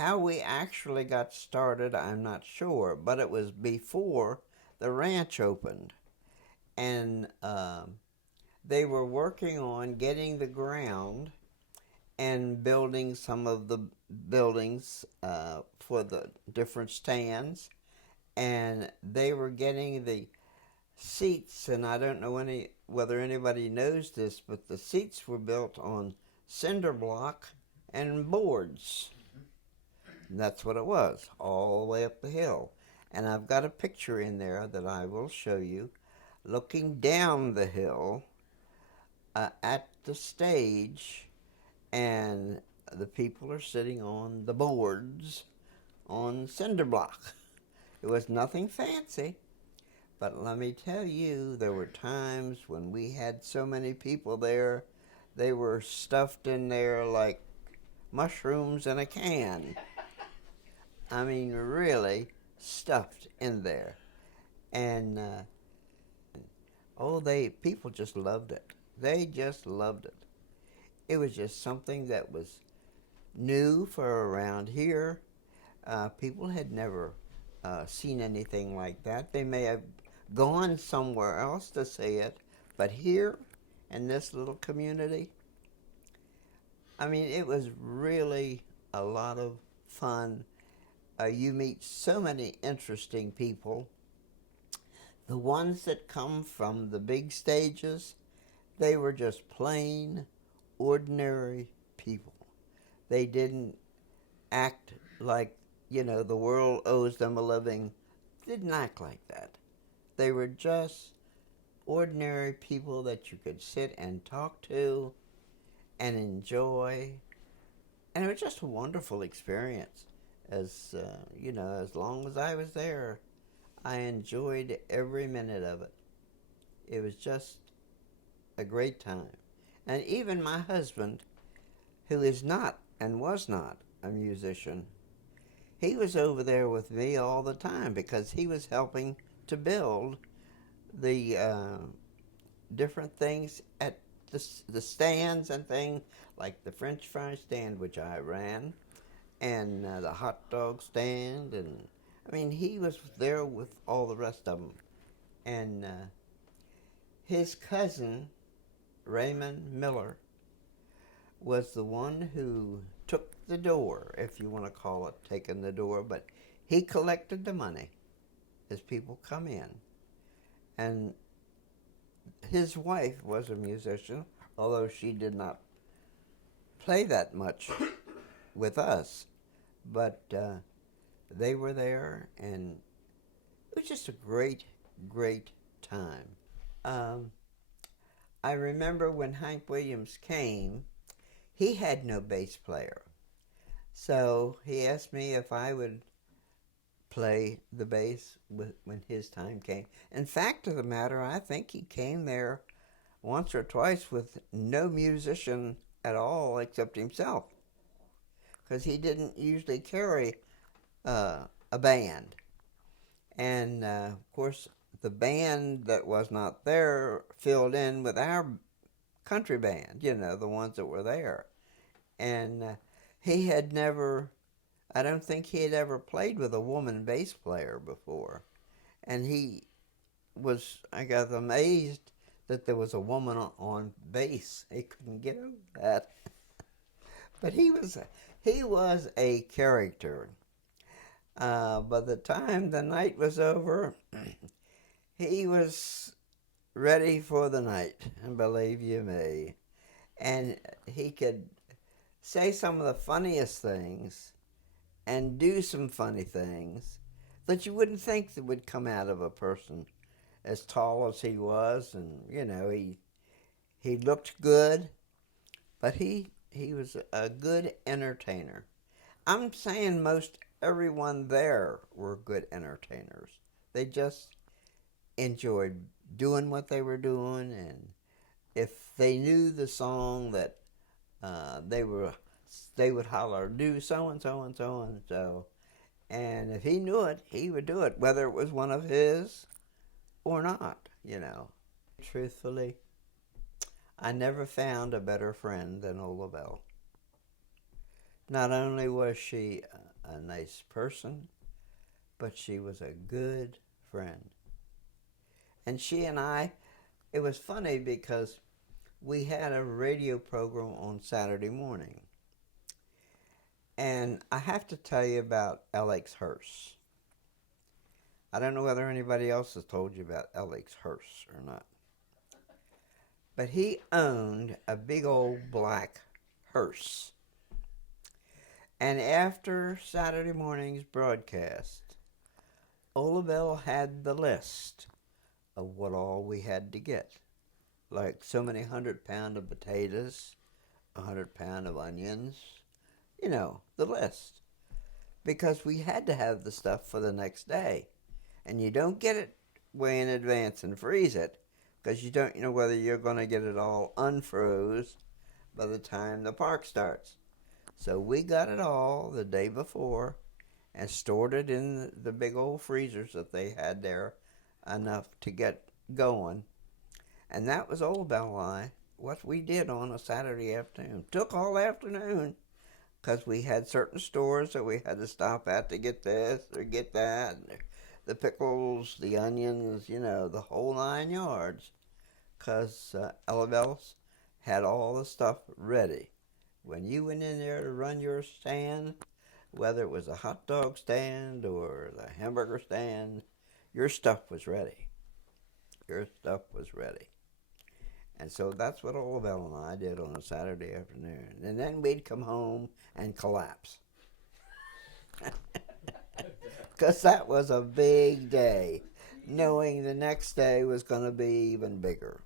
How we actually got started, I'm not sure, but it was before the ranch opened. And they were working on getting the ground and building some of the buildings for the different stands. And they were getting the seats, and I don't know whether anybody knows this, but the seats were built on cinder block and boards. And that's what it was, all the way up the hill. And I've got a picture in there that I will show you, looking down the hill at the stage, and the people are sitting on the boards on cinder block. It was nothing fancy, but let me tell you, there were times when we had so many people there, they were stuffed in there like mushrooms in a can. I mean, really stuffed in there. And people just loved it. They just loved it. It was just something that was new for around here. People had never seen anything like that. They may have gone somewhere else to see it, but here in this little community, I mean, it was really a lot of fun. You meet so many interesting people. The ones that come from the big stages, they were just plain, ordinary people. They didn't act like, the world owes them a living. Didn't act like that. They were just ordinary people that you could sit and talk to and enjoy. And it was just a wonderful experience. As long as I was there, I enjoyed every minute of it. It was just a great time. And even my husband, who is not and was not a musician, he was over there with me all the time because he was helping to build the different things at the stands and things, like the French fry stand, which I ran, and the hot dog stand. And I mean, he was there with all the rest of them. And his cousin, Raymond Miller, was the one who took the door, if you want to call it taking the door, but he collected the money as people come in. And his wife was a musician, although she did not play that much with us, but they were there, and it was just a great, great time. Um, I remember when Hank Williams came, he had no bass player. So he asked me if I would play the bass when his time came. In fact of the matter, I think he came there once or twice with no musician at all except himself, because he didn't usually carry a band. And of course, the band that was not there filled in with our country band, the ones that were there. And he had never, I don't think he had ever played with a woman bass player before. And he was, I got amazed that there was a woman on bass. He couldn't get over that. But he was a character. By the time the night was over, he was ready for the night, and believe you me. And he could say some of the funniest things and do some funny things that you wouldn't think that would come out of a person as tall as he was. And he looked good, but he was a good entertainer. I'm saying most everyone there were good entertainers. They just enjoyed doing what they were doing, and if they knew the song that they would holler, do so and so and so and so. And if he knew it, he would do it, whether it was one of his or not. Truthfully, I never found a better friend than old Belle. Not only was she a nice person, but she was a good friend. And she and I, it was funny because we had a radio program on Saturday morning. And I have to tell you about Alex Hurst. I don't know whether anybody else has told you about Alex Hurst or not. But he owned a big old black hearse. And after Saturday morning's broadcast, Belle had the list of what all we had to get. Like so many 100 pounds of potatoes, 100 pounds of onions, the list. Because we had to have the stuff for the next day. And you don't get it way in advance and freeze it, because you don't know whether you're going to get it all unfroze by the time the park starts. So we got it all the day before and stored it in the big old freezers that they had there, enough to get going. And that was Belle and I, what we did on a Saturday afternoon. Took all afternoon, because we had certain stores that we had to stop at to get this or get that. The pickles, the onions, the whole 9 yards. Because Belle's had all the stuff ready. When you went in there to run your stand, whether it was a hot dog stand or the hamburger stand, your stuff was ready. Your stuff was ready. And so that's what Belle and I did on a Saturday afternoon. And then we'd come home and collapse. Because that was a big day, knowing the next day was going to be even bigger.